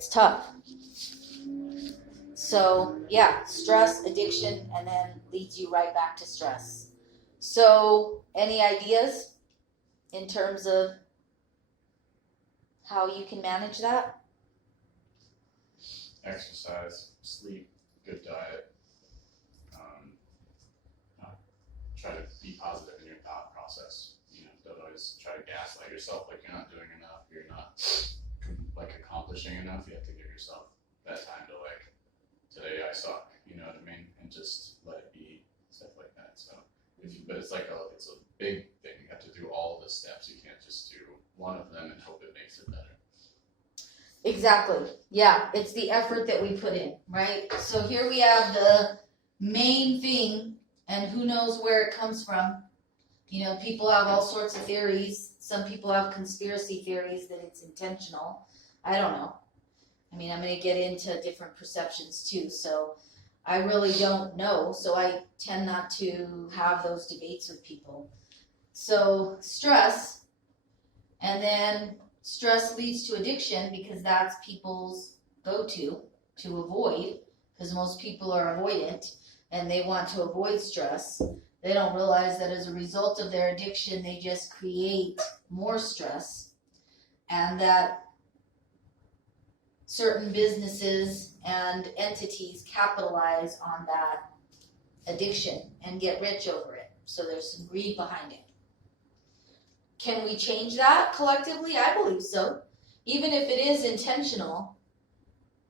It's tough. So yeah, stress, addiction, and then leads you right back to stress. So any ideas in terms of how you can manage that? Exercise, sleep, good diet. Try to be positive in your thought process. Don't always try to gaslight yourself like you're not doing enough, you're not like accomplishing enough. You have to give yourself that time to like, today I suck, you know what I mean? And just let it be, stuff like that. So but it's it's a big thing. You have to do all of the steps. You can't just do one of them and hope it makes it better. Exactly. Yeah, it's the effort that we put in, right? So here we have the main thing, and who knows where it comes from. People have all sorts of theories. Some people have conspiracy theories that it's intentional. I don't know. I'm going to get into different perceptions too. So I really don't know. So I tend not to have those debates with people. So stress, and then stress leads to addiction because that's people's go-to to avoid, because most people are avoidant and they want to avoid stress. They don't realize that as a result of their addiction, they just create more stress, and that certain businesses and entities capitalize on that addiction and get rich over it. So there's some greed behind it. Can we change that collectively? I believe so. Even if it is intentional,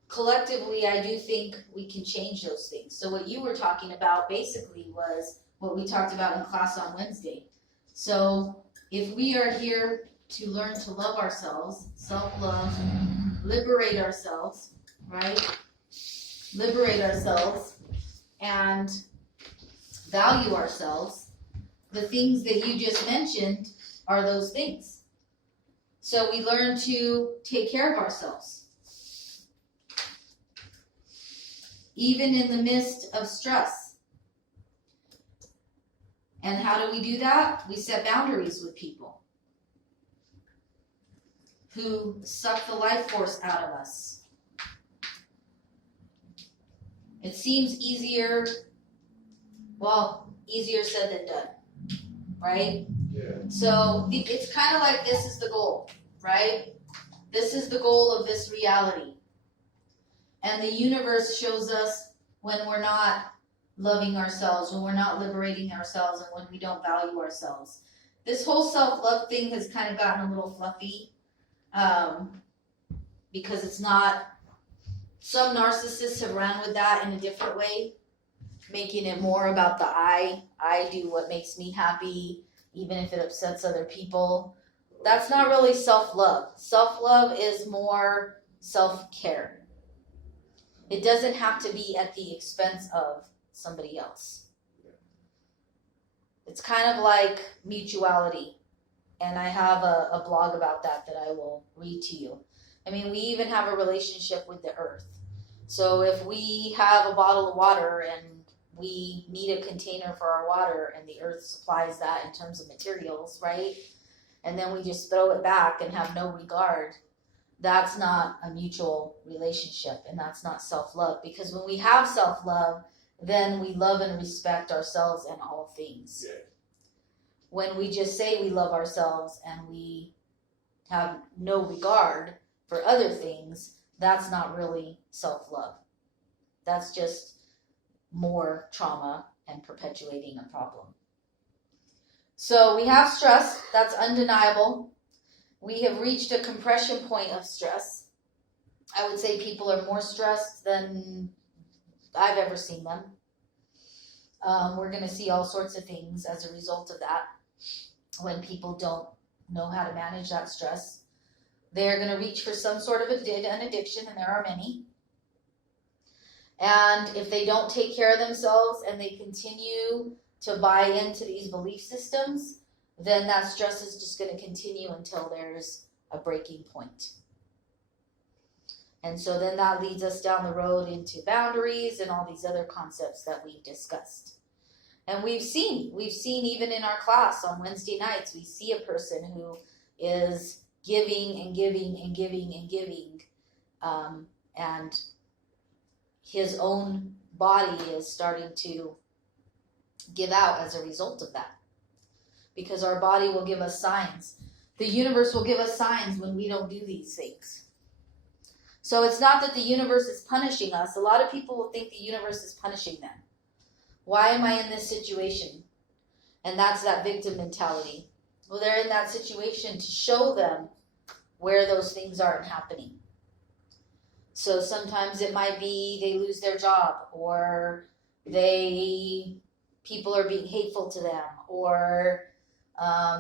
collectively, I do think we can change those things. So what you were talking about basically was what we talked about in class on Wednesday. So if we are here to learn to love ourselves, self-love, liberate ourselves, right? Liberate ourselves and value ourselves, the things that you just mentioned are those things. So we learn to take care of ourselves. Even in the midst of stress. And how do we do that? We set boundaries with people who suck the life force out of us. It seems easier said than done, right? Yeah. So it's kind of like this is the goal, right? This is the goal of this reality. And the universe shows us when we're not loving ourselves, when we're not liberating ourselves, and when we don't value ourselves. This whole self-love thing has kind of gotten a little fluffy because it's not, some narcissists have ran with that in a different way, making it more about the I do what makes me happy, even if it upsets other people. That's not really self-love. Self-love is more self-care. It doesn't have to be at the expense of somebody else. It's kind of like mutuality. And I have a blog about that I will read to you. We even have a relationship with the earth. So if we have a bottle of water and we need a container for our water and the earth supplies that in terms of materials, right? And then we just throw it back and have no regard. That's not a mutual relationship, and that's not self-love. Because when we have self-love, then we love and respect ourselves and all things. Yeah. When we just say we love ourselves and we have no regard for other things, that's not really self-love. That's just more trauma and perpetuating a problem. So we have stress. That's undeniable. We have reached a compression point of stress. I would say people are more stressed than I've ever seen them. We're going to see all sorts of things as a result of that. When people don't know how to manage that stress, they're going to reach for some sort of an addiction, and there are many. And if they don't take care of themselves and they continue to buy into these belief systems, then that stress is just going to continue until there's a breaking point. And so then that leads us down the road into boundaries and all these other concepts that we've discussed. And we've seen even in our class on Wednesday nights, we see a person who is giving and giving and giving and giving, And his own body is starting to give out as a result of that. Because our body will give us signs. The universe will give us signs when we don't do these things. So it's not that the universe is punishing us. A lot of people will think the universe is punishing them. Why am I in this situation? And that's that victim mentality. Well, they're in that situation to show them where those things aren't happening. So sometimes it might be they lose their job, or people are being hateful to them, or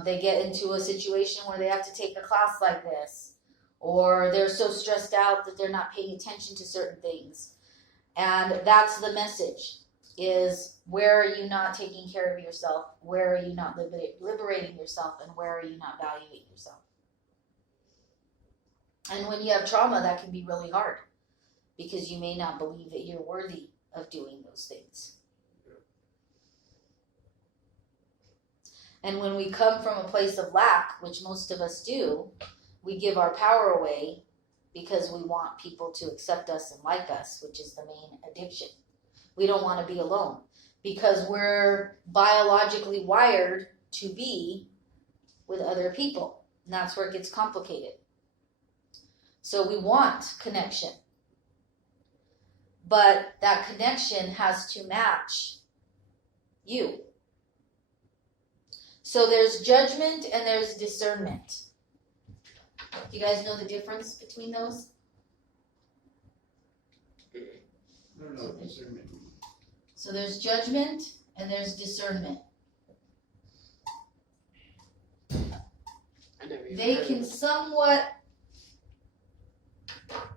they get into a situation where they have to take a class like this, or they're so stressed out that they're not paying attention to certain things. And that's the message, is where are you not taking care of yourself? Where are you not liberating yourself? And where are you not valuing yourself? And when you have trauma, that can be really hard, because you may not believe that you're worthy of doing those things. And when we come from a place of lack, which most of us do, we give our power away because we want people to accept us and like us, which is the main addiction. We don't want to be alone because we're biologically wired to be with other people. And that's where it gets complicated. So we want connection. But that connection has to match you. So there's judgment and there's discernment. Do you guys know the difference between those? I don't know discernment. So there's judgment and there's discernment. They can somewhat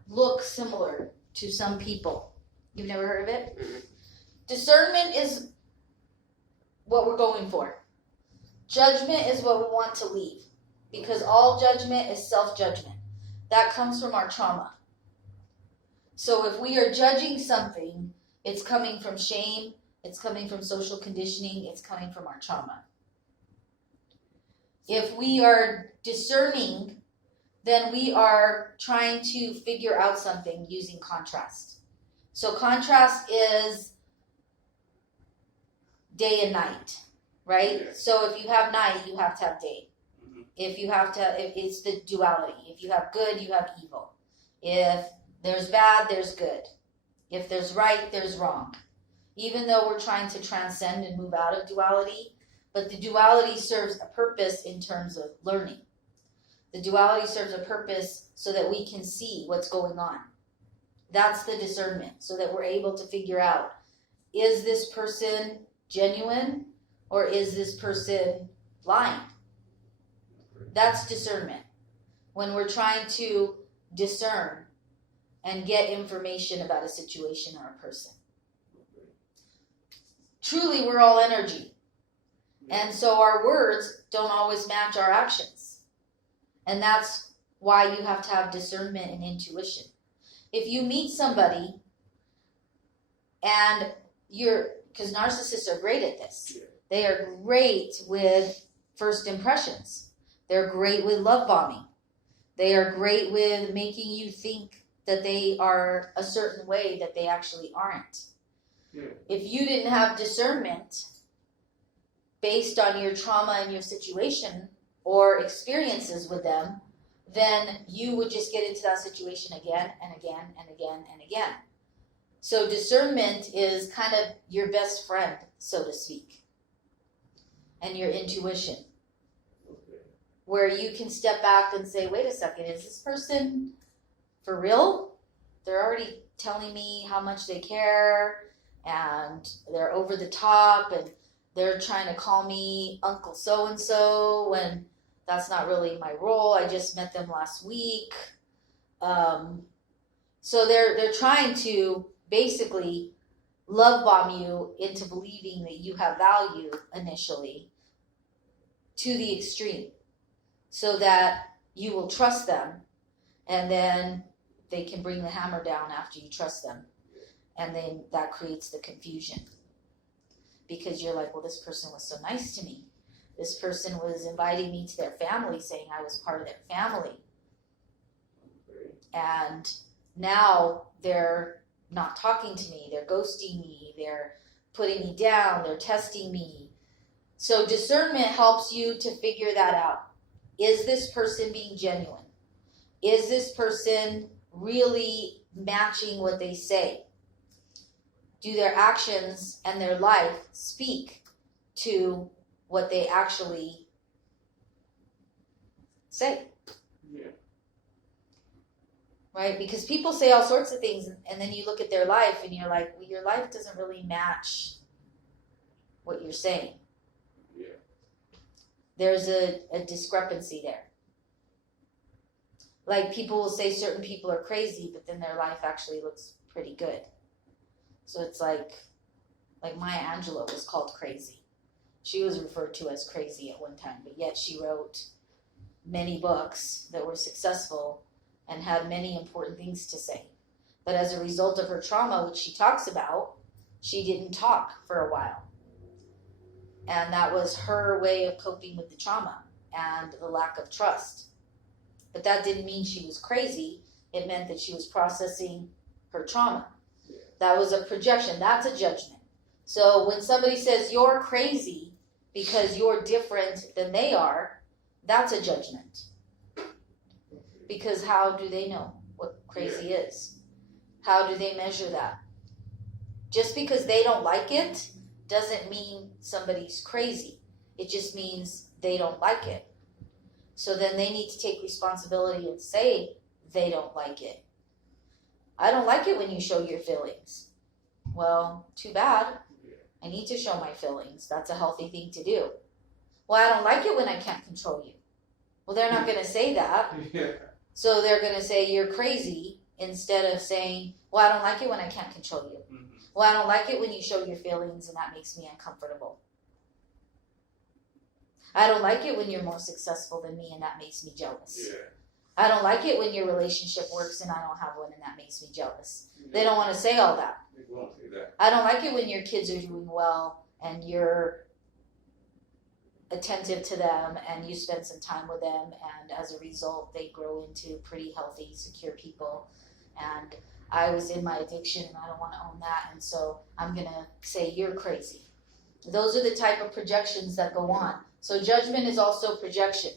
look similar to some people. You've never heard of it? Mm-hmm. Discernment is what we're going for. Judgment is what we want to leave, because all judgment is self-judgment. That comes from our trauma. So if we are judging something, it's coming from shame, it's coming from social conditioning, it's coming from our trauma. If we are discerning, then we are trying to figure out something using contrast. So contrast is day and night, right? Yeah. So if you have night, you have to have day. Mm-hmm. It's the duality. If you have good, you have evil. If there's bad, there's good. If there's right, there's wrong. Even though we're trying to transcend and move out of duality, but the duality serves a purpose in terms of learning. The duality serves a purpose so that we can see what's going on. That's the discernment, so that we're able to figure out, is this person genuine or is this person lying? That's discernment. When we're trying to discern and get information about a situation or a person. Truly, we're all energy. And so our words don't always match our actions. And that's why you have to have discernment and intuition. If you meet somebody and because narcissists are great at this. Yeah. They are great with first impressions. They're great with love bombing. They are great with making you think that they are a certain way that they actually aren't. Yeah. If you didn't have discernment based on your trauma and your situation or experiences with them, then you would just get into that situation again and again and again and again. So discernment is kind of your best friend, so to speak, and your intuition, where you can step back and say, wait a second, is this person for real? They're already telling me how much they care, and they're over the top, and they're trying to call me Uncle So-and-so when that's not really my role. I just met them last week. So they're trying to basically love bomb you into believing that you have value initially to the extreme, so that you will trust them, and then they can bring the hammer down after you trust them. And then that creates the confusion, because you're like, well, this person was so nice to me. This person was inviting me to their family, saying I was part of their family. And now they're not talking to me, they're ghosting me, they're putting me down, they're testing me. So discernment helps you to figure that out. Is this person being genuine? Is this person really matching what they say? Do their actions and their life speak to what they actually say? Yeah. Right? Because people say all sorts of things, and then you look at their life and you're like, well, your life doesn't really match what you're saying. Yeah. There's a discrepancy there. Like, people will say certain people are crazy, but then their life actually looks pretty good. So it's like Maya Angelou was called crazy. She was referred to as crazy at one time, but yet she wrote many books that were successful and had many important things to say. But as a result of her trauma, which she talks about, she didn't talk for a while. And that was her way of coping with the trauma and the lack of trust. But that didn't mean she was crazy. It meant that she was processing her trauma. Yeah. That was a projection. That's a judgment. So when somebody says you're crazy because you're different than they are, that's a judgment. Because how do they know what crazy is? How do they measure that? Just because they don't like it doesn't mean somebody's crazy. It just means they don't like it. So then they need to take responsibility and say they don't like it. I don't like it when you show your feelings. Well, too bad. I need to show my feelings. That's a healthy thing to do. Well, I don't like it when I can't control you. Well, they're not going to say that. Yeah. So they're going to say you're crazy instead of saying, well, I don't like it when I can't control you. Mm-hmm. Well, I don't like it when you show your feelings and that makes me uncomfortable. I don't like it when you're more successful than me and that makes me jealous. Yeah. I don't like it when your relationship works and I don't have one and that makes me jealous. Yeah. They don't want to say all that. They won't do that. I don't like it when your kids are doing well and you're attentive to them and you spend some time with them, and as a result they grow into pretty healthy, secure people. And I was in my addiction and I don't want to own that, and so I'm going to say you're crazy. Those are the type of projections that go on. So judgment is also projection.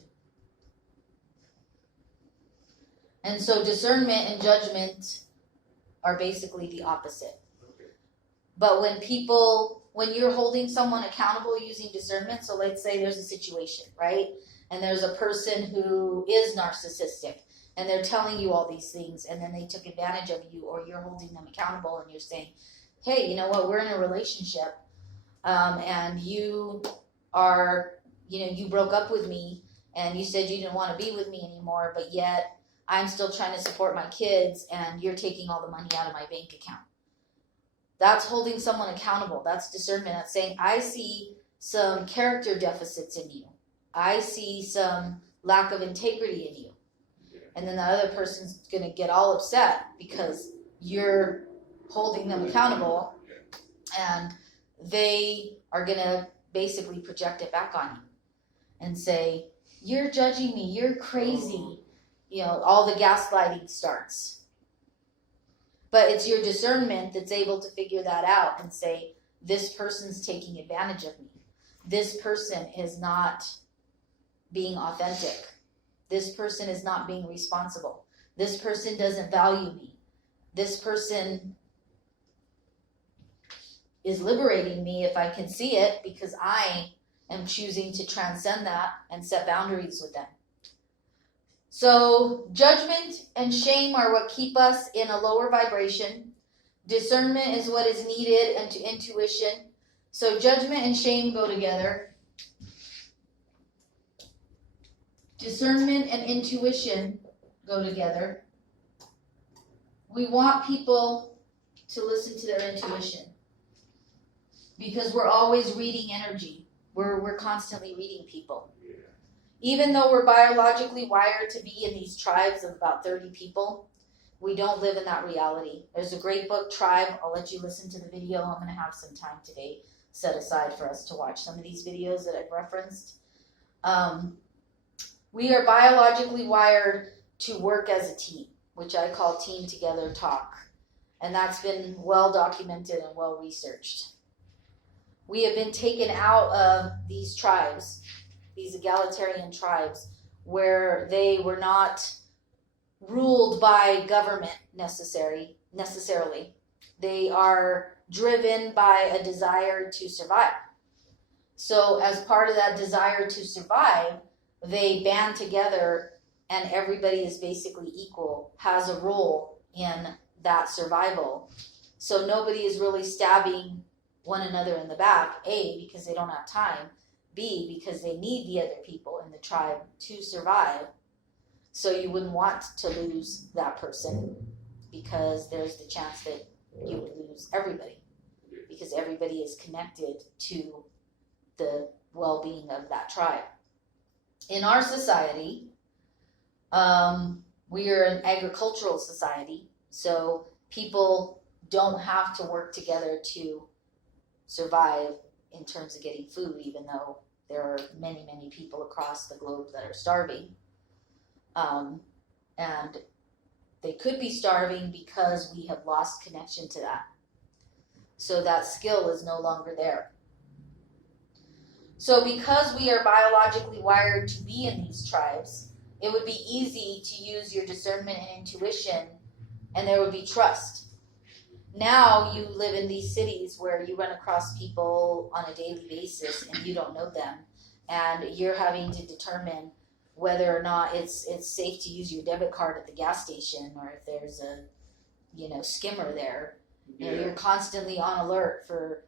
And so discernment and judgment are basically the opposite. Okay. But when you're holding someone accountable using discernment, so let's say there's a situation, right? And there's a person who is narcissistic and they're telling you all these things and then they took advantage of you, or you're holding them accountable and you're saying, hey, you know what, we're in a relationship and you are, you broke up with me and you said you didn't want to be with me anymore, but yet I'm still trying to support my kids and you're taking all the money out of my bank account. That's holding someone accountable. That's discernment. That's saying, I see some character deficits in you. I see some lack of integrity in you. Yeah. And then the other person's going to get all upset because you're holding them accountable, and they are going to basically project it back on you and say, you're judging me, you're crazy. All the gaslighting starts. But it's your discernment that's able to figure that out and say, this person's taking advantage of me. This person is not being authentic. This person is not being responsible. This person doesn't value me. This person is liberating me if I can see it, because I am choosing to transcend that and set boundaries with them. So judgment and shame are what keep us in a lower vibration. Discernment is what is needed into intuition. So judgment and shame go together. Discernment and intuition go together. We want people to listen to their intuition because we're always reading energy. We're constantly reading people. Yeah. Even though we're biologically wired to be in these tribes of about 30 people, we don't live in that reality. There's a great book, Tribe. I'll let you listen to the video. I'm going to have some time today set aside for us to watch some of these videos that I've referenced. We are biologically wired to work as a team. which I call Team Together Talk. And that's been well documented and well researched. We have been taken out of these tribes, these egalitarian tribes, where they were not ruled by government necessarily. They are driven by a desire to survive. So as part of that desire to survive, they band together and everybody is basically equal, has a role in that survival. So nobody is really stabbing one another in the back, A, because they don't have time, B, because they need the other people in the tribe to survive. So you wouldn't want to lose that person because there's the chance that you would lose everybody because everybody is connected to the well-being of that tribe. In our society, we are an agricultural society, so people don't have to work together to survive in terms of getting food, even though there are many, many people across the globe that are starving. And they could be starving because we have lost connection to that. So that skill is no longer there. So because we are biologically wired to be in these tribes, it would be easy to use your discernment and intuition, and there would be trust. Now you live in these cities where you run across people on a daily basis and you don't know them, and you're having to determine whether or not it's safe to use your debit card at the gas station, or if there's a skimmer there. Yeah. You're constantly on alert for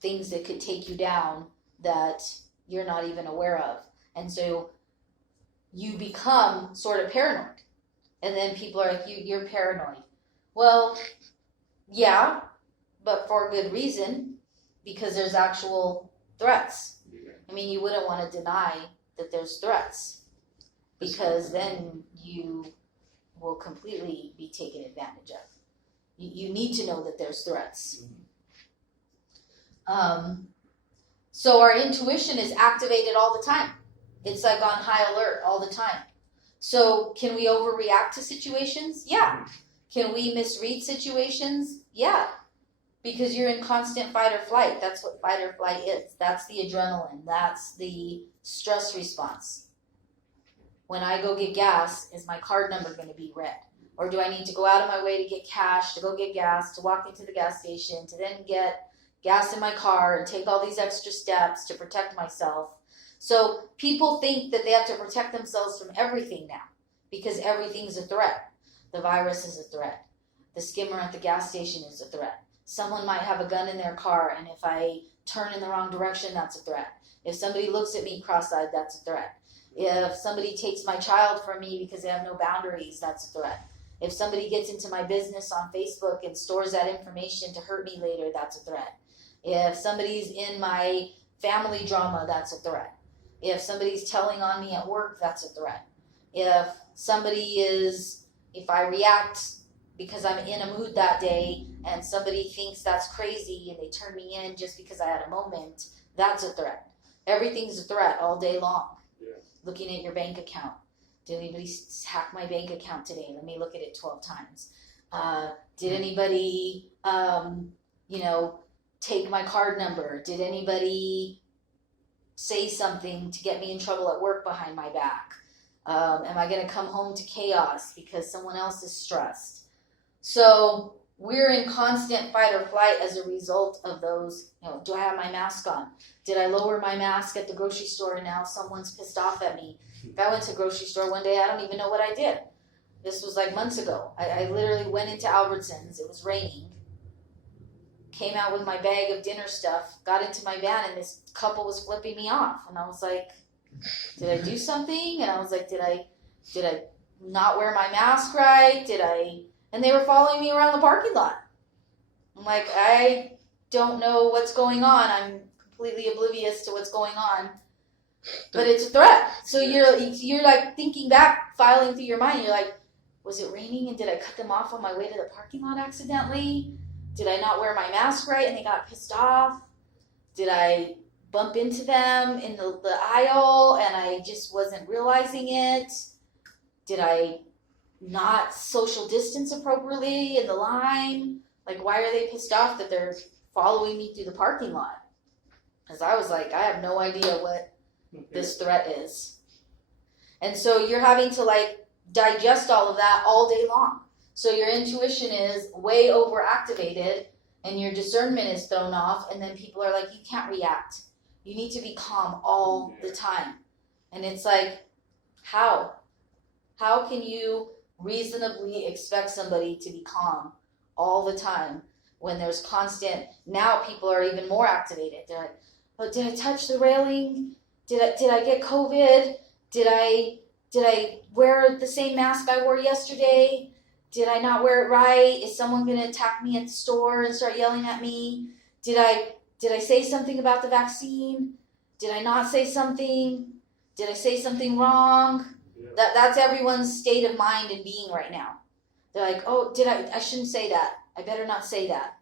things that could take you down that you're not even aware of. And so you become sort of paranoid. And then people are like, you're paranoid. Well, yeah, but for good reason, because there's actual threats. Yeah. I mean, you wouldn't want to deny that there's threats, because then you will completely be taken advantage of. You need to know that there's threats. So our intuition is activated all the time. It's like on high alert all the time. So can we overreact to situations? Yeah. Can we misread situations? Yeah. Because you're in constant fight or flight. That's what fight or flight is. That's the adrenaline. That's the stress response. When I go get gas, is my card number going to be red? Or do I need to go out of my way to get cash, to go get gas, to walk into the gas station, to then get gas in my car and take all these extra steps to protect myself? So people think that they have to protect themselves from everything now because everything's a threat. The virus is a threat. The skimmer at the gas station is a threat. Someone might have a gun in their car, and if I turn in the wrong direction, that's a threat. If somebody looks at me cross-eyed, that's a threat. If somebody takes my child from me because they have no boundaries, that's a threat. If somebody gets into my business on Facebook and stores that information to hurt me later, that's a threat. If somebody's in my family drama, that's a threat. If somebody's telling on me at work, that's a threat. If I react because I'm in a mood that day and somebody thinks that's crazy and they turn me in just because I had a moment, that's a threat. Everything's a threat all day long. Yeah. Looking at your bank account. Did anybody hack my bank account today? Let me look at it 12 times. Did anybody, take my card number? Did anybody say something to get me in trouble at work behind my back? Am I going to come home to chaos because someone else is stressed? So we're in constant fight or flight as a result of those. Do I have my mask on? Did I lower my mask at the grocery store and now someone's pissed off at me? If I went to the grocery store one day, I don't even know what I did. This was like months ago. I literally went into Albertsons. It was raining. Came out with my bag of dinner stuff, got into my van, and this couple was flipping me off. And I was like, did I do something? And I was like, did I not wear my mask right? And they were following me around the parking lot. I'm like, I don't know what's going on. I'm completely oblivious to what's going on. But it's a threat. So you're like thinking back, filing through your mind. You're like, was it raining and did I cut them off on my way to the parking lot accidentally? Did I not wear my mask right and they got pissed off? Did I bump into them in the aisle and I just wasn't realizing it? Did I not social distance appropriately in the line? Like, why are they pissed off that they're following me through the parking lot? Because I was like, I have no idea what this threat is. And so you're having to like digest all of that all day long. So your intuition is way overactivated and your discernment is thrown off, and then people are like, you can't react. You need to be calm all the time. And it's like, how? How can you reasonably expect somebody to be calm all the time when there's constant, now people are even more activated. They're like, oh, did I touch the railing? Did I get COVID? Did I wear the same mask I wore yesterday? Did I not wear it right? Is someone going to attack me at the store and start yelling at me? Did I say something about the vaccine? Did I not say something? Did I say something wrong? Yeah. That's everyone's state of mind and being right now. They're like, oh, I shouldn't say that. I better not say that.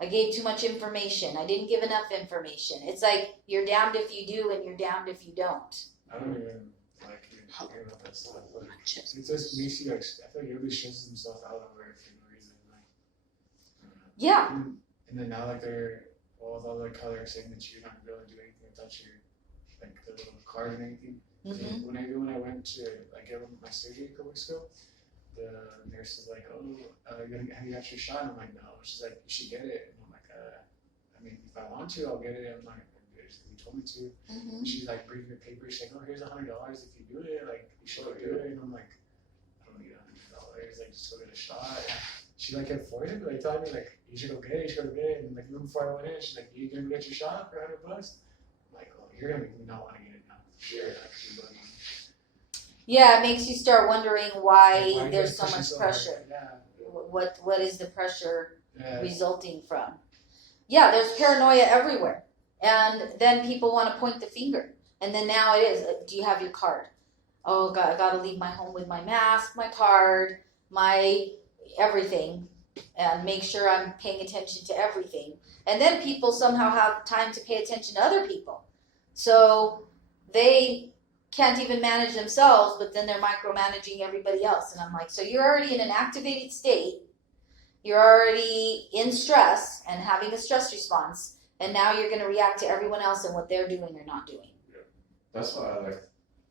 I gave too much information. I didn't give enough information. It's like, you're damned if you do and you're damned if you don't. I don't even like hearing about that stuff. Like, it just makes you like, I feel like everybody stresses themselves out over it for no reason. Like, Yeah. And then now, like, with all the color saying that you're not going to do anything without your, like, the little card and anything. Mm-hmm. When I went to, like, get my surgery a couple weeks ago, the nurse was like, oh, have you got your shot? And I'm like, no. She's like, you should get it. And I'm like, I mean, if I want to, I'll get it. I'm like, you told me to. Mm-hmm. And she's like, bringing me paper. She's like, oh, here's $100 if you do it. Like, you should do it. And I'm like, I don't need $100. Like, just go get a shot. And she like kept forcing me, like telling me like, you should go get it. You should go get it. And like even before I went in, she's like, you gonna get your shot for $100? I'm like, oh, you're gonna make me not want to get it now. Sure. Like, Yeah, it makes you start wondering why why there's you so pushing much so pressure. hard? What is the pressure Yeah. resulting from? Yeah, there's paranoia everywhere. And then people want to point the finger. And then now it is, do you have your card? Oh, God, I got to leave my home with my mask, my card, my everything, and make sure I'm paying attention to everything. And then people somehow have time to pay attention to other people. So they can't even manage themselves, but then they're micromanaging everybody else. And I'm like, so you're already in an activated state. You're already in stress and having a stress response. And now you're going to react to everyone else and what they're doing or not doing. Yeah. That's why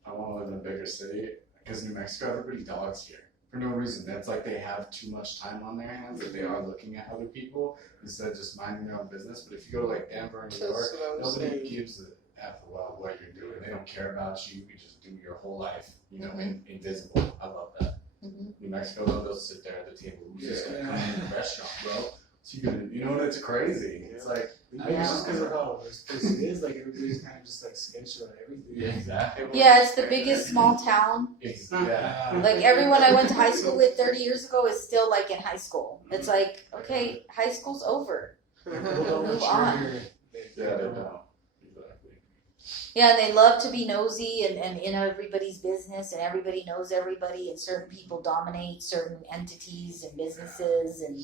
I want to live in a bigger city, because New Mexico, everybody dogs here for no reason. That's like they have too much time on their hands that they are looking at other people instead of just minding their own business. But if you go to like Denver and New York, nobody gives a F about what you're doing. They don't care about you. You just do your whole life, invisible. I love that. Mm-hmm. New Mexico, they'll sit there at the table. Who's just gonna come in the restaurant, bro? So it's crazy. It's like, Maybe it's just because of how this place is, like everybody's kind of just like sketchy about everything. yeah, exactly. Yeah, it's the biggest small town. Yeah. Like everyone I went to high school with 30 years ago is still like in high school. It's like, okay, high school's over. People don't Move want on. you here. Yeah, they don't. Exactly. Yeah, and they love to be nosy and in everybody's business, and everybody knows everybody, and certain people dominate certain entities and businesses and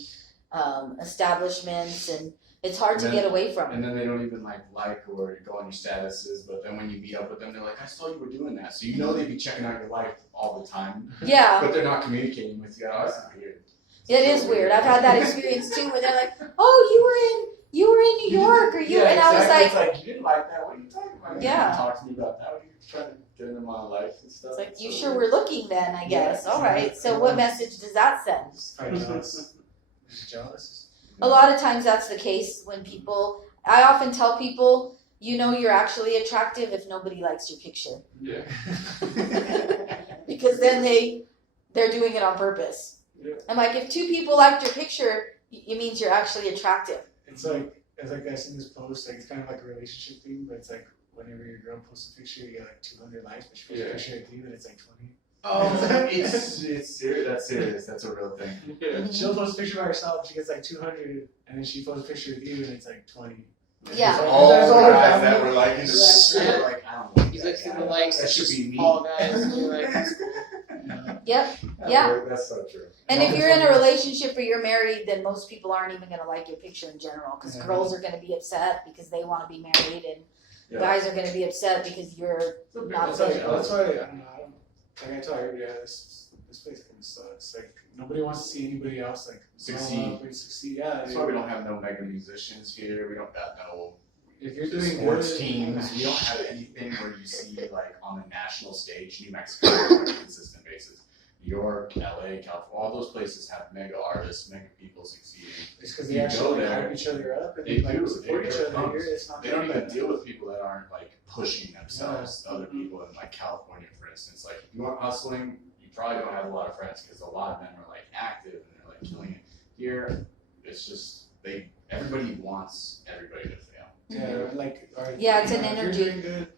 establishments, and it's hard to get away from. And then they don't even like or go on your statuses, but then when you meet up with them, they're like, I saw you were doing that. So they'd be checking out your life all the time. Yeah. But they're not communicating with you. Oh, that's weird. It is weird. I've had that experience too, where they're like, "Oh, you were in New York, or you," and I was like, it's like, you didn't like that. What are you talking about? Yeah. You talk to me about that. What are you trying to get into my life and stuff? "It's like you So sure were looking then, I guess." Yeah, All right. So what message does that send? Probably jealous. Just jealous. A lot of times that's the case when people. I often tell people, you're actually attractive if nobody likes your picture, Yeah. because then they're doing it on purpose. Yeah. I'm like, if 2 people liked your picture, it means you're actually attractive. It's like I seen this post, like it's kind of like a relationship thing, but it's like whenever your girl posts a picture, you get like 200 likes, but she posts a picture of you and it's like 20. Oh, it's serious. That's serious. That's a real thing. Mhm. She'll post a picture by herself, she gets like 200, and then she posts a picture of you and it's like 20. Yeah. It's like, All the there's all guys that that were liking the Yeah. picture, like, I don't want He's that like, guy. the likes, That should be me. all guys, you're like, Yep. Yeah. That's so true. And if you're in a relationship or you're married, then most people aren't even going to like your picture in general, because Yeah. girls are going to be upset because they want to be married, and Yeah. guys are going to be upset because you're not It's like, available. that's why I don't know. Like I tell everybody, this place kind of sucks. Like nobody wants to see anybody else like Succeed. grow up and succeed. Yeah, That's why we don't have no mega musicians here. We don't got no if you're doing sports good, teams. We don't have anything where you see like on the national stage, New Mexico on a consistent basis. New York, LA, California, all those places have mega artists, mega people succeeding. It's because they You actually go like, there, hype each other up and they like do, support they each are other. punks. Here, it's not They don't done even like deal with people that aren't like pushing themselves. Other people in like California, for instance, like if you aren't hustling, you probably don't have a lot of friends because a lot of them are like active and they're like killing it. Here, it's just everybody wants everybody to fail. Yeah, like Yeah, it's an if energy. You're doing good.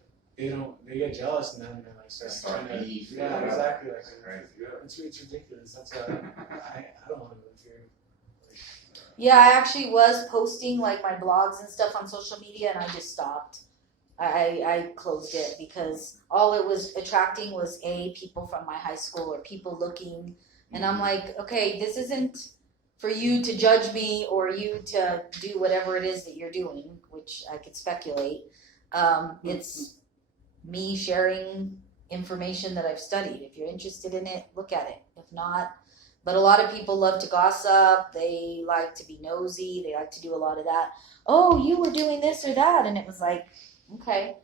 They get jealous and then they're like Start trying to- beef. Yeah, exactly. Like, It's crazy. it's ridiculous. That's why I don't want to live here. Like, Yeah, I actually was posting like my blogs and stuff on social media, and I just stopped. I closed it because all it was attracting was people from my high school or people looking, and I'm like, okay, this isn't for you to judge me or you to do whatever it is that you're doing, which I could speculate. It's me sharing information that I've studied. If you're interested in it, look at it. If not, but a lot of people love to gossip. They like to be nosy. They like to do a lot of that. Oh, you were doing this or that. And it was like, okay,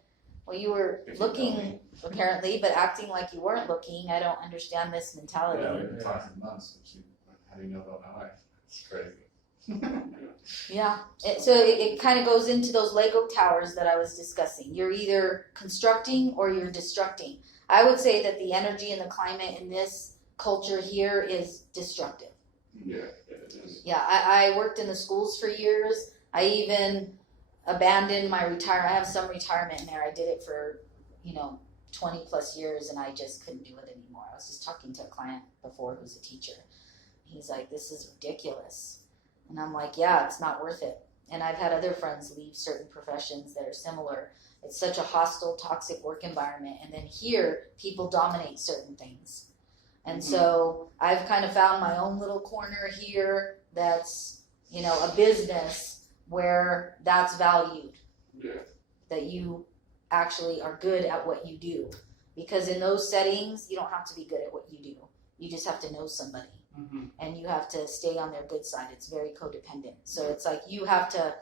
well, you were If you tell looking me. apparently, but acting like you weren't looking. I don't understand this mentality. Yeah, we've been talking for months. How do you know about my life? It's crazy. Yeah. So it kind of goes into those Lego towers that I was discussing. You're either constructing or you're destructing. I would say that the energy and the climate in this culture here is destructive. Yeah, it is. Yeah, I worked in the schools for years. I even abandoned my I have some retirement in there. I did it for, 20 plus years and I just couldn't do it anymore. I was just talking to a client before who's a teacher. He's like, this is ridiculous. And I'm like, yeah, it's not worth it. And I've had other friends leave certain professions that are similar. It's such a hostile, toxic work environment. And then here, people dominate certain things. And so I've kind of found my own little corner here that's, a business where that's valued. Yeah. That you actually are good at what you do. Because in those settings, you don't have to be good at what you do. You just have to know somebody. And you have to stay on their good side. It's very codependent. So it's like you have to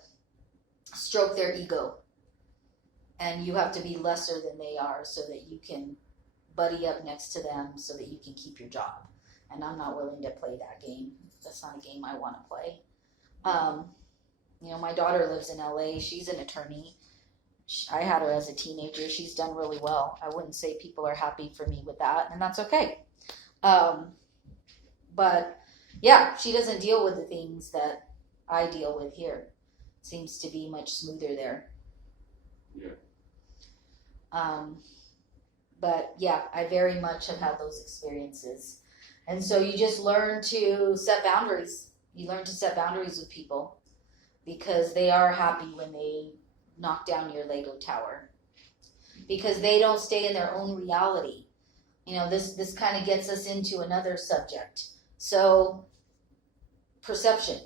stroke their ego. And you have to be lesser than they are so that you can buddy up next to them so that you can keep your job. And I'm not willing to play that game. That's not a game I want to play. My daughter lives in LA. She's an attorney. I had her as a teenager. She's done really well. I wouldn't say people are happy for me with that, and that's okay. But yeah, she doesn't deal with the things that I deal with here. Seems to be much smoother there. Yeah. But yeah, I very much have had those experiences. And so you just learn to set boundaries. You learn to set boundaries with people because they are happy when they knock down your Lego tower. Because they don't stay in their own reality. This kind of gets us into another subject. So, perception.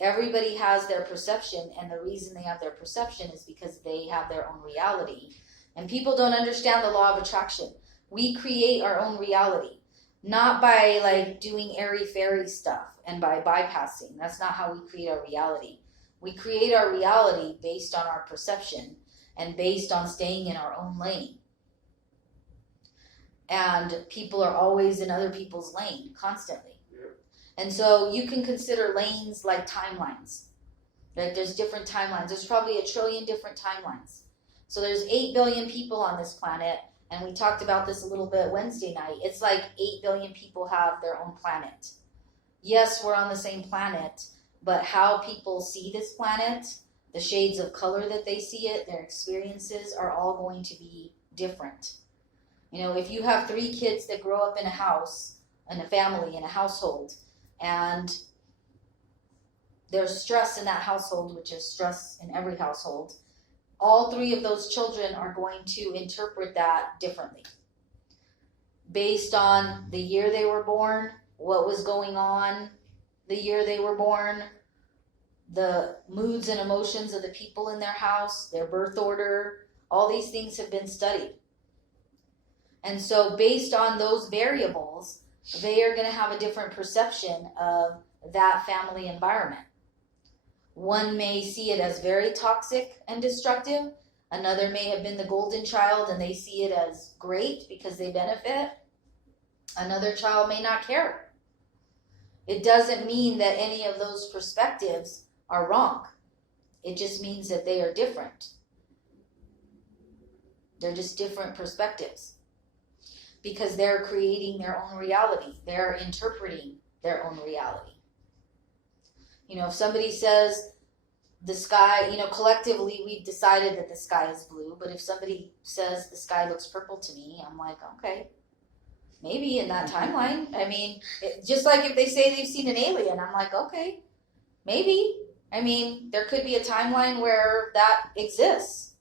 Everybody has their perception, and the reason they have their perception is because they have their own reality. And people don't understand the law of attraction. We create our own reality, not by doing airy-fairy stuff and by bypassing. That's not how we create our reality. We create our reality based on our perception and based on staying in our own lane. And people are always in other people's lane constantly. And so you can consider lanes like timelines. Like there's different timelines. There's probably 1 trillion different timelines. So there's 8 billion people on this planet, and we talked about this a little bit Wednesday night. It's like 8 billion people have their own planet. Yes, we're on the same planet, but how people see this planet, the shades of color that they see it, their experiences are all going to be different. If you have 3 kids that grow up in a house, in a family, in a household, and there's stress in that household, which is stress in every household, all 3 of those children are going to interpret that differently. Based on the year they were born, what was going on the year they were born, the moods and emotions of the people in their house, their birth order, all these things have been studied. And so based on those variables, they are going to have a different perception of that family environment. One may see it as very toxic and destructive. Another may have been the golden child and they see it as great because they benefit. Another child may not care. It doesn't mean that any of those perspectives are wrong. It just means that they are different. They're just different perspectives because they're creating their own reality. They're interpreting their own reality. You know, if somebody says the sky, you know, collectively we've decided that the sky is blue, but if somebody says the sky looks purple to me, I'm like, okay, maybe in that timeline. I mean, just like if they say they've seen an alien, I'm like, okay, maybe. I mean, there could be a timeline where that exists.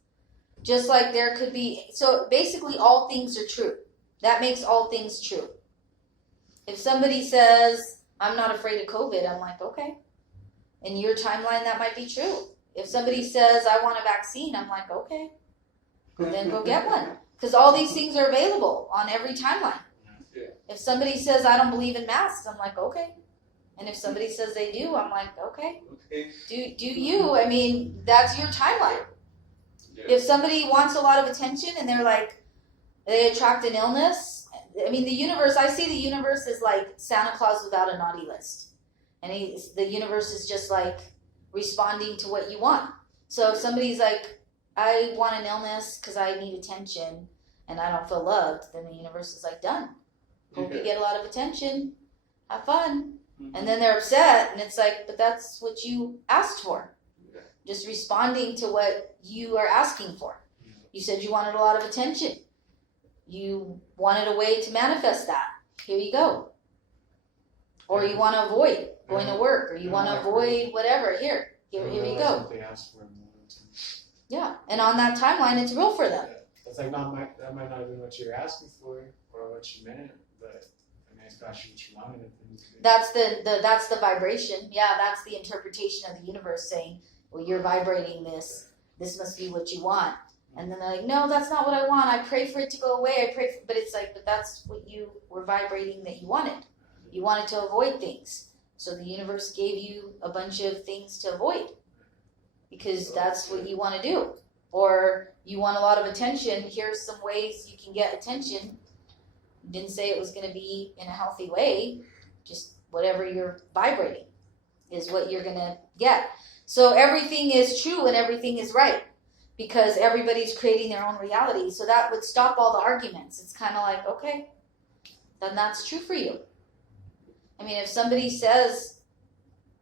Just like there could be, so basically all things are true. That makes all things true. If somebody says, I'm not afraid of COVID, I'm like, okay. In your timeline, that might be true. If somebody says, I want a vaccine, I'm like, okay, then go get one. Because all these things are available on every timeline. Yeah. If somebody says, I don't believe in masks, I'm like, okay. And if somebody says they do, I'm like, okay. Okay. Do you? I mean, that's your timeline. Yeah. If somebody wants a lot of attention and they're like, they attract an illness. I mean, the universe, I see the universe as like Santa Claus without a naughty list. And the universe is just like responding to what you want. So if somebody's like, I want an illness because I need attention and I don't feel loved, then the universe is like, done. Hope you get a lot of attention. Have fun. Mm-hmm. And then they're upset and it's like, but that's what you asked for. Yeah. Just responding to what you are asking for. You said you wanted a lot of attention. You wanted a way to manifest that. Here you go. Or you want to avoid going to work, or you want to avoid whatever. Here you go. What they asked for. Yeah, and on that timeline, it's real for them. That's like that might not have been what you're asking for or what you meant, but I mean, it's got you what you wanted. That's the vibration. Yeah, that's the interpretation of the universe saying, well, you're vibrating this. This must be what you want. And then they're like, no, that's not what I want. I pray for it to go away. But it's like, but that's what you were vibrating that you wanted. You wanted to avoid things. So the universe gave you a bunch of things to avoid because that's what you want to do. Or you want a lot of attention. Here's some ways you can get attention. Didn't say it was going to be in a healthy way. Just whatever you're vibrating is what you're going to get. So everything is true and everything is right because everybody's creating their own reality. So that would stop all the arguments. It's kind of like, okay, then that's true for you. I mean, if somebody says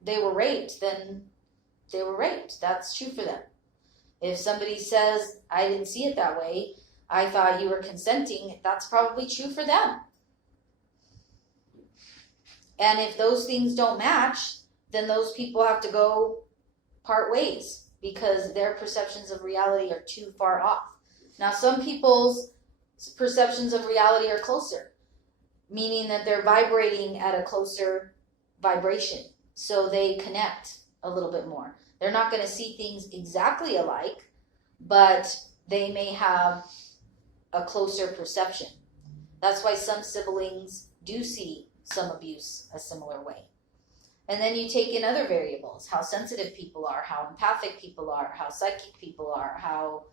they were raped, then they were raped. That's true for them. If somebody says, I didn't see it that way, I thought you were consenting, that's probably true for them. And if those things don't match, then those people have to go part ways because their perceptions of reality are too far off. Now, some people's perceptions of reality are closer, meaning that they're vibrating at a closer vibration. So they connect a little bit more. They're not going to see things exactly alike, but they may have a closer perception. That's why some siblings do see some abuse a similar way. And then you take in other variables, how sensitive people are, how empathic people are, how psychic people are, how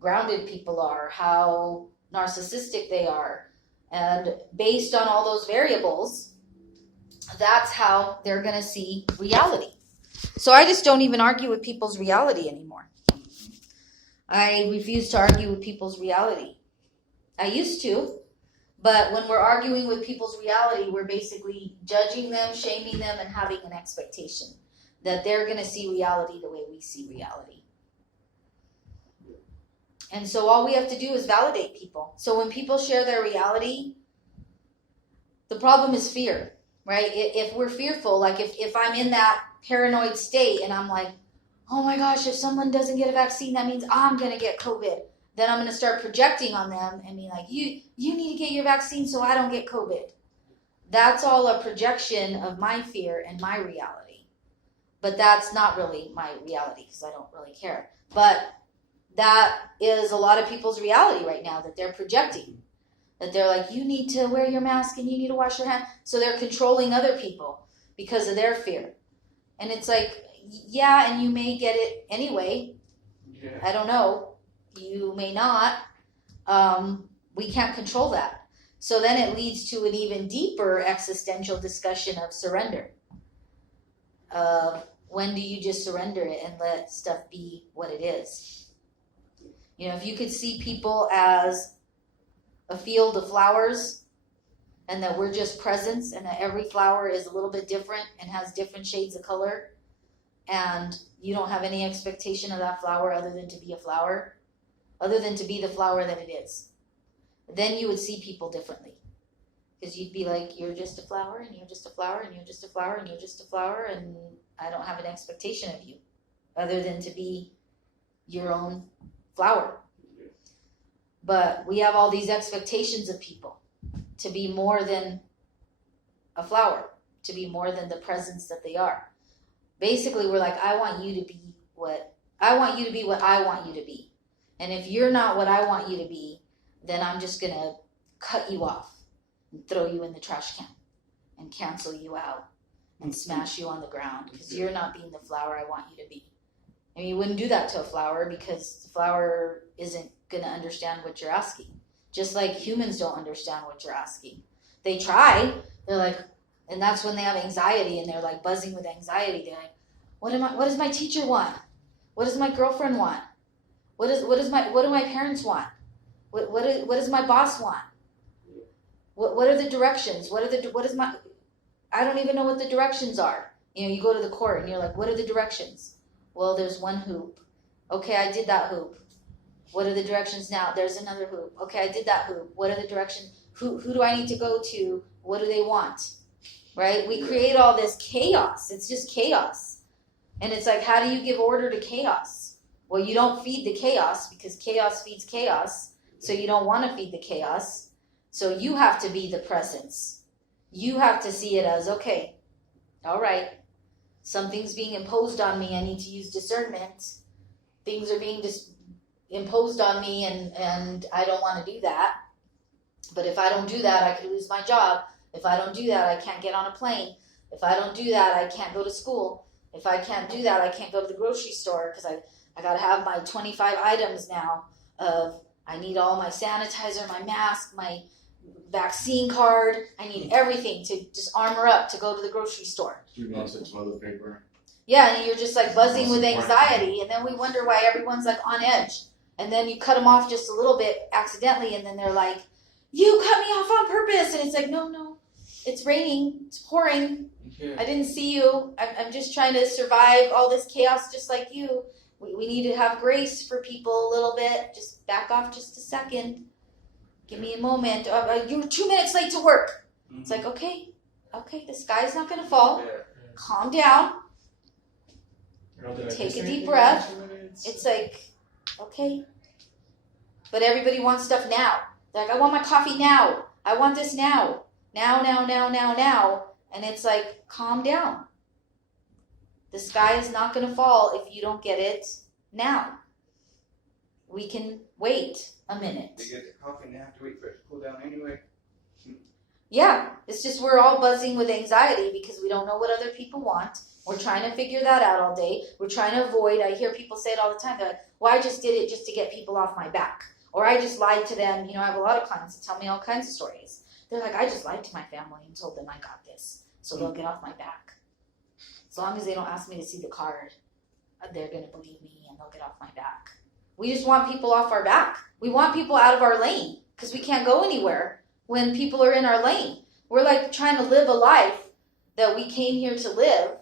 grounded people are, how narcissistic they are. And based on all those variables, that's how they're going to see reality. So I just don't even argue with people's reality anymore. I refuse to argue with people's reality. I used to, but when we're arguing with people's reality, we're basically judging them, shaming them, and having an expectation that they're going to see reality the way we see reality. And so all we have to do is validate people. So when people share their reality, the problem is fear, right? If we're fearful, like if I'm in that paranoid state and I'm like, oh my gosh, if someone doesn't get a vaccine, that means I'm going to get COVID. Then I'm going to start projecting on them and be like, you need to get your vaccine so I don't get COVID. That's all a projection of my fear and my reality. But that's not really my reality because I don't really care. But that is a lot of people's reality right now that they're projecting. That they're like, you need to wear your mask and you need to wash your hands. So they're controlling other people because of their fear. And it's like, yeah, and you may get it anyway. Yeah. I don't know. You may not. We can't control that. So then it leads to an even deeper existential discussion of surrender. When do you just surrender it and let stuff be what it is? You know, if you could see people as a field of flowers and that we're just presence and that every flower is a little bit different and has different shades of color and you don't have any expectation of that flower other than to be a flower, other than to be the flower that it is, then you would see people differently. Because you'd be like, you're just a flower and you're just a flower and you're just a flower and you're just a flower and I don't have an expectation of you other than to be your own flower. But we have all these expectations of people to be more than a flower, to be more than the presence that they are. Basically, we're like, I want you to be what I want you to be, what I want you to be. And if you're not what I want you to be, then I'm just going to cut you off and throw you in the trash can and cancel you out and smash you on the ground because you're not being the flower I want you to be. I mean, you wouldn't do that to a flower because the flower isn't going to understand what you're asking. Just like humans don't understand what you're asking. They try. They're like, and that's when they have anxiety and they're like buzzing with anxiety. They're like, what does my teacher want? What does my girlfriend want? What do my parents want? What does my boss want? What are the directions? I don't even know what the directions are. You know, you go to the court and you're like, what are the directions? Well, there's one hoop. Okay, I did that hoop. What are the directions now? There's another hoop. Okay, I did that hoop. What are the directions? Who do I need to go to? What do they want? Right? We create all this chaos. It's just chaos. And it's like, how do you give order to chaos? Well, you don't feed the chaos because chaos feeds chaos. So you don't want to feed the chaos. So you have to be the presence. You have to see it as, okay, all right, something's being imposed on me. I need to use discernment. Things are being imposed on me and I don't want to do that. But if I don't do that, I could lose my job. If I don't do that, I can't get on a plane. If I don't do that, I can't go to school. If I can't do that, I can't go to the grocery store because I got to have my 25 items now of I need all my sanitizer, my mask, my vaccine card. I need everything to just armor up to go to the grocery store. 3 months of toilet paper. Yeah, and you're just like buzzing with anxiety, and then we wonder why everyone's like on edge. And then you cut them off just a little bit accidentally, and then they're like, you cut me off on purpose. And it's like, no, it's raining, it's pouring. Yeah. I didn't see you. I'm just trying to survive all this chaos just like you. We need to have grace for people a little bit. Just back off just a second. Give me a moment. You're 2 minutes late to work. Mm-hmm. It's like, okay, the sky's not going to fall. Yeah. Calm down. Like, Take a deep breath. It's like, okay. But everybody wants stuff now. They're like, I want my coffee now. I want this now. Now. And it's like, calm down. The sky is not going to fall if you don't get it now. We can wait a minute. They get the coffee and they have to wait for it to cool down anyway. Yeah, it's just we're all buzzing with anxiety because we don't know what other people want. We're trying to figure that out all day. We're trying to avoid. I hear people say it all the time. They're like, well, I just did it just to get people off my back. Or I just lied to them. You know, I have a lot of clients that tell me all kinds of stories. They're like, I just lied to my family and told them I got this. So they'll get off my back. As long as they don't ask me to see the card, they're going to believe me and they'll get off my back. We just want people off our back. We want people out of our lane because we can't go anywhere when people are in our lane. We're like trying to live a life that we came here to live,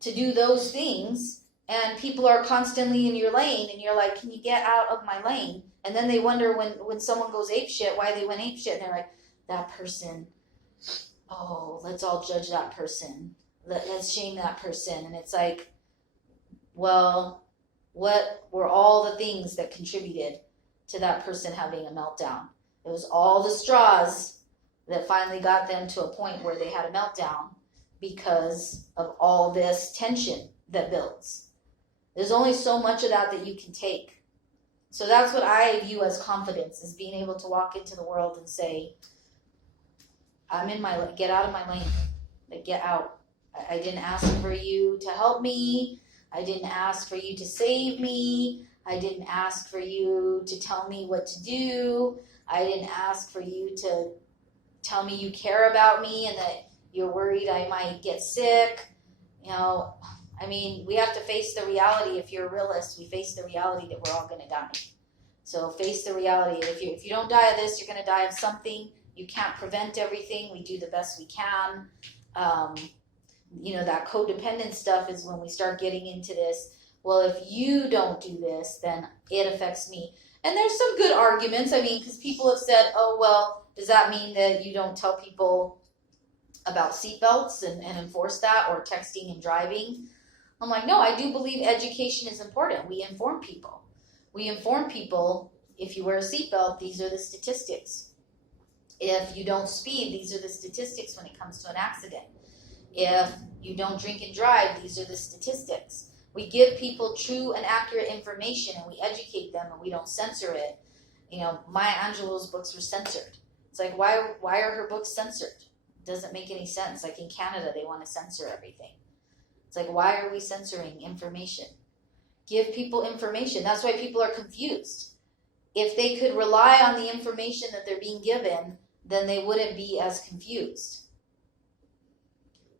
to do those things, and people are constantly in your lane, and you're like, can you get out of my lane? And then they wonder when someone goes apeshit, why they went apeshit, and they're like, that person, oh, let's all judge that person. Let's shame that person. And it's like, well, what were all the things that contributed to that person having a meltdown? It was all the straws that finally got them to a point where they had a meltdown because of all this tension that builds. There's only so much of that you can take. So that's what I view as confidence, is being able to walk into the world and say, get out of my lane. Like, get out. I didn't ask for you to help me. I didn't ask for you to save me. I didn't ask for you to tell me what to do. I didn't ask for you to tell me you care about me and that you're worried I might get sick. You know, I mean, we have to face the reality. If you're a realist, we face the reality that we're all going to die. So face the reality. If you don't die of this, you're going to die of something. You can't prevent everything. We do the best we can. That codependent stuff is when we start getting into this. Well, if you don't do this, then it affects me. And there's some good arguments. I mean, because people have said, oh, well, does that mean that you don't tell people about seatbelts and enforce that, or texting and driving? I'm like, no, I do believe education is important. We inform people. If you wear a seatbelt, these are the statistics. If you don't speed, these are the statistics when it comes to an accident. If you don't drink and drive, these are the statistics. We give people true and accurate information, and we educate them, and we don't censor it. Maya Angelou's books were censored. It's like, why are her books censored? It doesn't make any sense. Like in Canada, they want to censor everything. It's like, why are we censoring information? Give people information. That's why people are confused. If they could rely on the information that they're being given, then they wouldn't be as confused.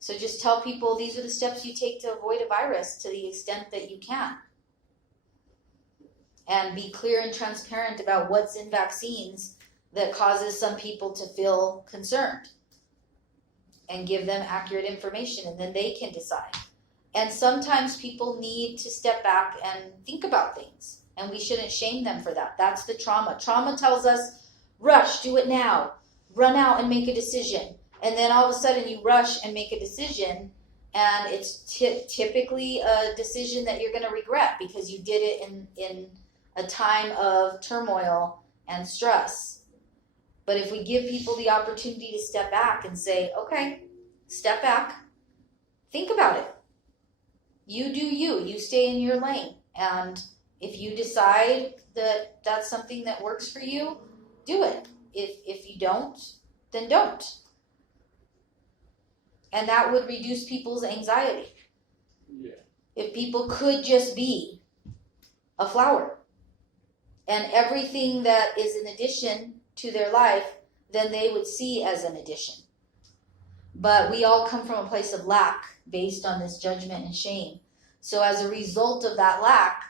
So just tell people these are the steps you take to avoid a virus to the extent that you can. And be clear and transparent about what's in vaccines that causes some people to feel concerned. And give them accurate information, and then they can decide. And sometimes people need to step back and think about things. And we shouldn't shame them for that. That's the trauma. Trauma tells us, rush, do it now. Run out and make a decision. And then all of a sudden you rush and make a decision, and it's typically a decision that you're going to regret because you did it in a time of turmoil and stress. But if we give people the opportunity to step back and say, okay, step back, think about it. You do you. You stay in your lane. And if you decide that that's something that works for you, do it. If you don't, then don't. And that would reduce people's anxiety. Yeah. If people could just be a flower and everything that is an addition to their life, then they would see as an addition. But we all come from a place of lack based on this judgment and shame. So as a result of that lack,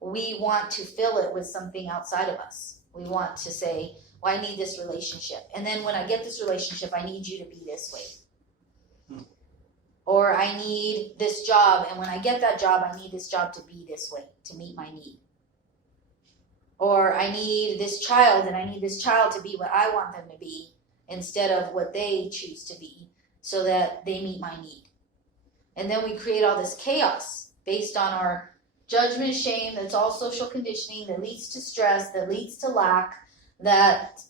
we want to fill it with something outside of us. We want to say, well, I need this relationship. And then when I get this relationship, I need you to be this way. Or I need this job, and when I get that job, I need this job to be this way, to meet my need. Or I need this child, and I need this child to be what I want them to be instead of what they choose to be, so that they meet my need. And then we create all this chaos based on our judgment, shame, that's all social conditioning, that leads to stress, that leads to lack, that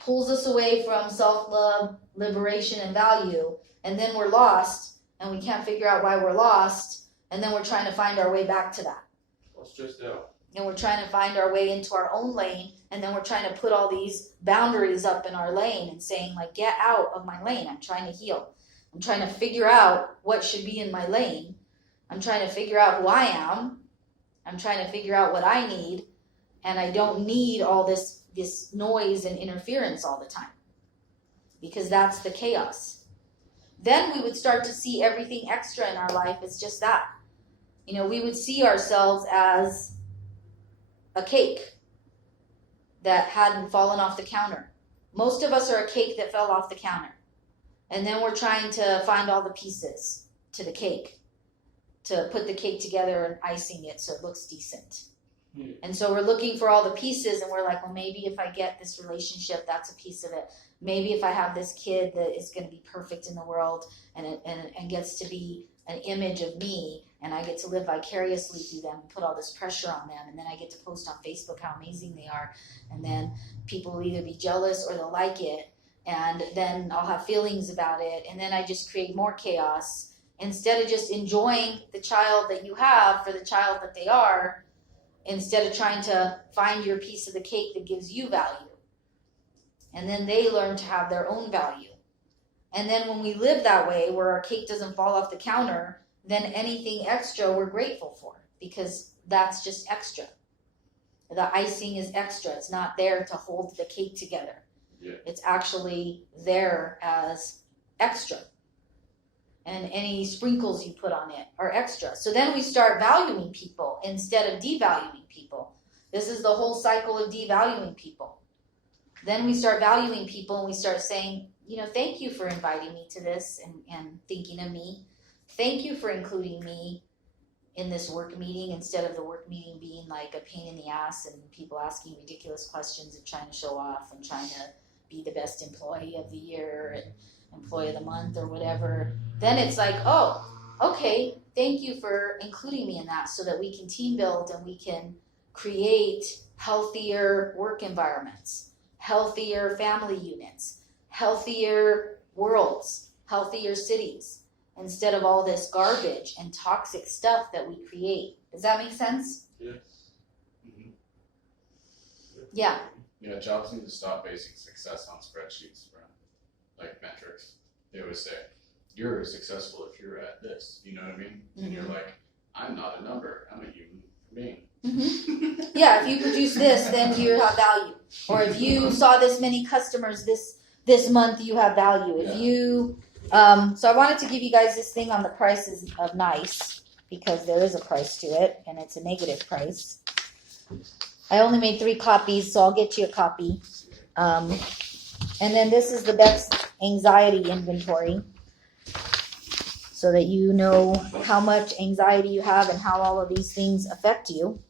pulls us away from self-love, liberation, and value. And then we're lost, and we can't figure out why we're lost, and then we're trying to find our way back to that. All stressed out. And we're trying to find our way into our own lane, and then we're trying to put all these boundaries up in our lane and saying, like, get out of my lane. I'm trying to heal. I'm trying to figure out what should be in my lane. I'm trying to figure out who I am. I'm trying to figure out what I need, and I don't need all this noise and interference all the time, because that's the chaos. Then we would start to see everything extra in our life as just that. We would see ourselves as a cake that hadn't fallen off the counter. Most of us are a cake that fell off the counter. And then we're trying to find all the pieces to the cake, to put the cake together and icing it so it looks decent. And so we're looking for all the pieces, and we're like, well, maybe if I get this relationship, that's a piece of it. Maybe if I have this kid that is going to be perfect in the world and gets to be an image of me, and I get to live vicariously through them and put all this pressure on them, and then I get to post on Facebook how amazing they are, and then people will either be jealous or they'll like it, and then I'll have feelings about it, and then I just create more chaos. Instead of just enjoying the child that you have for the child that they are, instead of trying to find your piece of the cake that gives you value. And then they learn to have their own value. And then when we live that way, where our cake doesn't fall off the counter, then anything extra we're grateful for, because that's just extra. The icing is extra. It's not there to hold the cake together. Yeah. It's actually there as extra. And any sprinkles you put on it are extra. So then we start valuing people instead of devaluing people. This is the whole cycle of devaluing people. Then we start valuing people and we start saying, thank you for inviting me to this and thinking of me. Thank you for including me in this work meeting, instead of the work meeting being like a pain in the ass and people asking ridiculous questions and trying to show off and trying to be the best employee of the year and employee of the month or whatever. Then it's like, oh, okay, thank you for including me in that, so that we can team build and we can create healthier work environments, healthier family units, healthier worlds, healthier cities, instead of all this garbage and toxic stuff that we create. Does that make sense? Yeah. Mhm. Yeah. Yeah, jobs need to stop basing success on spreadsheets, bro. Like metrics. They always say, you're successful if you're at this. You know what I mean? And you're like, I'm not a number. I'm a human being. Mm-hmm. Yeah, if you produce this, then you have value. Or if you saw this many customers this month, you have value. If you, so I wanted to give you guys this thing on the prices of nice, because there is a price to it, and it's a negative price. I only made 3 copies, so I'll get you a copy. And then this is the best anxiety inventory, so that you know how much anxiety you have and how all of these things affect you.